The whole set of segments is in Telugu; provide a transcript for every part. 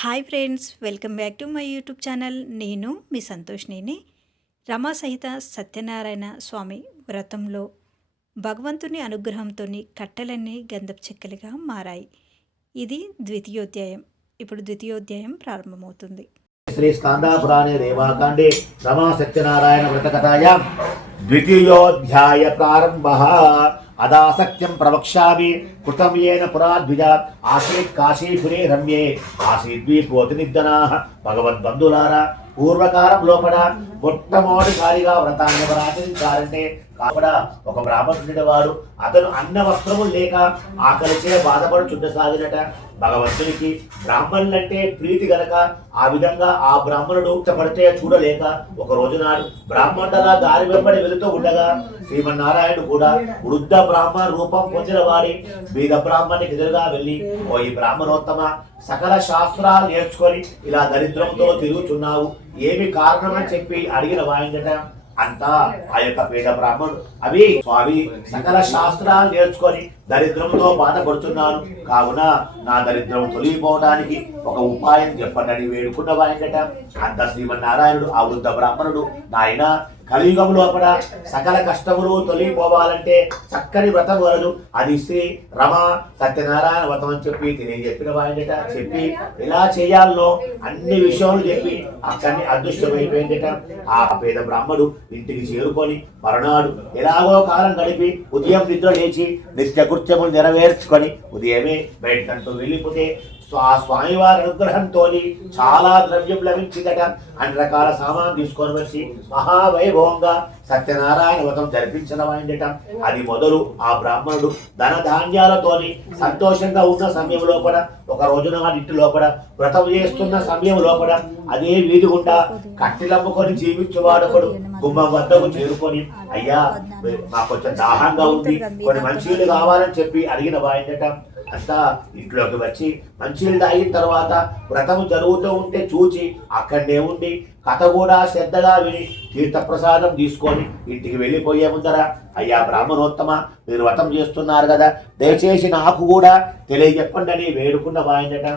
Hi friends, welcome back to my YouTube channel. నేను మీ సంతోష్నిని. రమా సహిత సత్యనారాయణ స్వామి వ్రతంలో భగవంతుని అనుగ్రహంతో కట్టెలన్నీ గంధపు చెక్కలుగా మారాయి. ఇది ద్వితీయోధ్యాయం. ఇప్పుడు ద్వితీయోధ్యాయం ప్రారంభమవుతుంది. శ్రీ స్కాందాపురాణే రేవాకాండే రమా సత్యనారాయణ వ్రతకథాయాం ద్వితీయోధ్యాయ ప్రారంభః. అదాసక్త్యం ప్రవక్ష్యామి కృతం येन పురా ద్విజాత్ ఆసీత్ కాశీపురే రమ్యే ఆసీద్వీపోతి నిర్జనాః. భగవద్బంధులారా, పూర్వకాలం లోపల మొట్టమొదటిసారిగా వ్రతాన్ని ఆచరించారంటే కాపడ ఒక బ్రాహ్మణుడి వారు అతను అన్న వస్త్రములు లేక ఆకలిచే బాధపడుచుండసాగినట. భగవంతునికి బ్రాహ్మణులంటే ప్రీతి గనక ఆ విధంగా ఆ బ్రాహ్మణుడు ఇష్టపడితే చూడలేక ఒక రోజు నాడు బ్రాహ్మణుడుగా దారి వెంబడి వెళుతూ ఉండగా శ్రీమన్నారాయణుడు కూడా వృద్ధ బ్రాహ్మణ రూపం పొందిన వాడి బీద బ్రాహ్మణునికి ఎదురుగా వెళ్ళి, ఓ ఈ బ్రాహ్మణోత్తమ, సకల శాస్త్రాలు నేర్చుకొని ఇలా దరిద్రంతో తిరుగుతున్నావు, ఏమి కారణం అని చెప్పి అడిగిన వాయిందట. అంతా ఆ యొక్క పేద బ్రాహ్మణుడు, అవి స్వామి, సకల శాస్త్రాలు నేర్చుకొని దరిద్రంతో బాధపడుతున్నాను, కావున నా దరిద్రం తొలగిపోవడానికి ఒక ఉపాయం చెప్పండి వేడుకున్న వాయిందట. అంత శ్రీమన్నారాయణుడు ఆ వృద్ధ బ్రాహ్మణుడు, నాయన, కలియుగం లోపల సకల కష్టములు తొలగిపోవాలంటే చక్కని వ్రతం వలదు, అది శ్రీ రమా సత్యనారాయణ వ్రతం అని చెప్పి తెలియజెప్పిన వాయిందట. చెప్పి ఎలా చేయాలనో అన్ని విషయాలు చెప్పి అక్కడిని అదృష్టమైపోయిందట. ఆ పేద బ్రాహ్మడు ఇంటికి చేరుకొని మరునాడు ఎలాగో కాలం గడిపి ఉదయం నిద్ర లేచి నిత్య కృత్యములు నెరవేర్చుకొని ఉదయమే బయటకంటూ వెళ్ళిపోతే ఆ స్వామివారి అనుగ్రహంతో చాలా ద్రవ్యం లభించిందట. అన్ని రకాల సామాన్ తీసుకొని వచ్చి మహావైభవంగా సత్యనారాయణ వ్రతం జరిపించిన వాయిందట. అది మొదలు ఆ బ్రాహ్మణుడు ధన ధాన్యాలతోని సంతోషంగా ఉన్న సమయం లోపల, ఒక రోజున ఇంటి లోపల వ్రతం చేస్తున్న సమయం లోపల అదే వీధి గుండా కట్టెలమ్ముకొని జీవించేవాడొకడు గుమ్మం వద్దకు చేరుకొని, అయ్యా, మాకు కొంచెం దాహంగా ఉంది, కొన్ని మంచినీళ్ళు కావాలని చెప్పి అడిగిన వాయిందట. అంతా ఇంట్లోకి వచ్చి మంచినీళ్ళు తాగిన తర్వాత వ్రతము జరుగుతూ ఉంటే చూచి అక్కడనే ఉండి కథ కూడా శ్రద్ధగా విని తీర్థప్రసాదం తీసుకొని ఇంటికి వెళ్ళిపోయే ముందర, అయ్యా బ్రాహ్మణోత్తమ, మీరు వ్రతం చేస్తున్నారు కదా, దయచేసి నాకు కూడా తెలియజెప్పండి అని వేడుకున్న వాయిందట.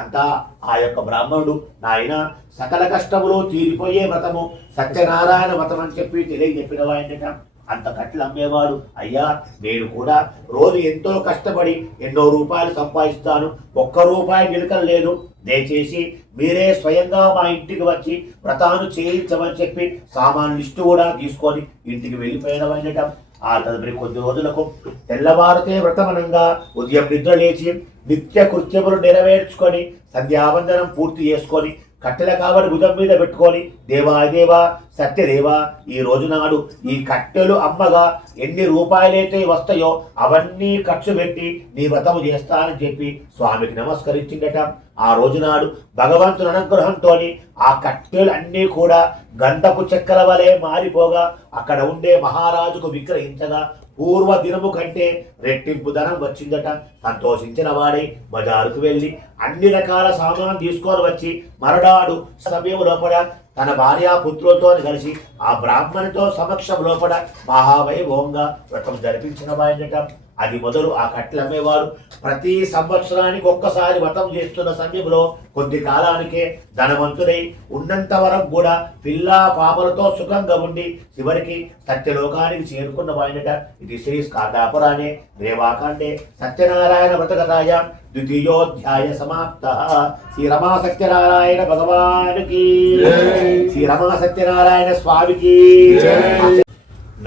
అంతా ఆ యొక్క బ్రాహ్మణుడు, నాయన, సకల కష్టములు తీరిపోయే వ్రతము సత్యనారాయణ వ్రతం అని చెప్పి తెలియజెప్పిన వాయిందట. అంత కట్టెలు అమ్మేవాడు, అయ్యా, నేను కూడా రోజు ఎంతో కష్టపడి ఎన్నో రూపాయలు సంపాదిస్తాను, ఒక్క రూపాయి నిలకలేదు, దయచేసి మీరే స్వయంగా మా ఇంటికి వచ్చి వ్రతాన్ని చేయించమని చెప్పి సామాన్ లిస్టు కూడా తీసుకొని ఇంటికి వెళ్ళిపోయినవైనట. ఆ తదుపరి కొద్ది రోజులకు తెల్లవారితే వ్రతమనంగా ఉదయం నిద్ర లేచి నిత్య కృత్యములు నెరవేర్చుకొని సంధ్యావందనం పూర్తి చేసుకొని కట్టెల కావడి భుజం మీద పెట్టుకొని, దేవా సత్యదేవా, ఈ రోజు నాడు ఈ కట్టెలు అమ్మగా ఎన్ని రూపాయలైతే వస్తాయో అవన్నీ ఖర్చు పెట్టి నీ వ్రతము చేస్తానని చెప్పి స్వామికి నమస్కరించిందట. ఆ రోజునాడు భగవంతుని అనుగ్రహంతో ఆ కట్టెలు అన్నీ కూడా గంధపు చెక్కల వలె మారిపోగా అక్కడ ఉండే మహారాజుకు విక్రయించగా పూర్వ దినము కంటే రెట్టింపు ధనం వచ్చిందట. సంతోషించిన వాడై బజారుకు వెళ్ళి అన్ని రకాల సామాన్ తీసుకొని వచ్చి మరనాడు సమయం లోపల తన భార్యాపుత్రులతో కలిసి ఆ బ్రాహ్మణితో సమక్షం లోపల మహావైభవంగా వ్రతం జరిపించిన వాయిందట. అది మొదలు ఆ కట్టెలు అమ్మేవాడు ప్రతి సంవత్సరానికి ఒక్కసారి వ్రతం చేస్తున్న సమయంలో కొద్ది కాలానికే ధనవంతుడై ఉన్నంత వరకు కూడా పిల్లా పాపలతో సుఖంగా ఉండి చివరికి సత్యలోకానికి చేరుకున్న వాయిందట. ఇది శ్రీ స్కాందాపురాణే రేవాకాండే సత్యనారాయణ వ్రతకథాయాం ద్వితీయోధ్యాయ సమాప్తః. శ్రీ రమా సత్యనారాయణ భగవానికి, శ్రీ రమా సత్యనారాయణ స్వామికి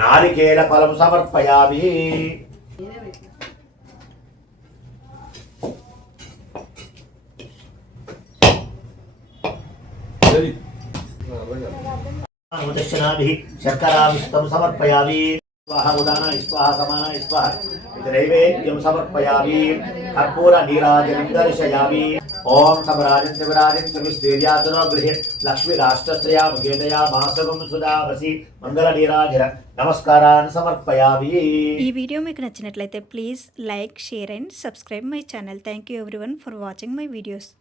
నారికేల ఫలం సమర్పయామి. శర్కరామిష్టం సమర్పయామి. స్వాహ ఉదాన స్వాహ సమాన స్వాహ నైవేద్యం సమర్పయామి. కర్పూర నీరాజనం దర్శయామి. ఓం సమరాజం శివరాజం శమిస్తేర్యాసనో గృహే లక్ష్మీ రాష్ట్రశ్రయా ముఖేతయా మాసగం సుధావసి మంగళ నీరాజన నమస్కారాన్ని సమర్పయామి. ఈ వీడియో మీకు నచ్చినట్లయితే please like, share and subscribe my channel. Thank you everyone for watching my videos.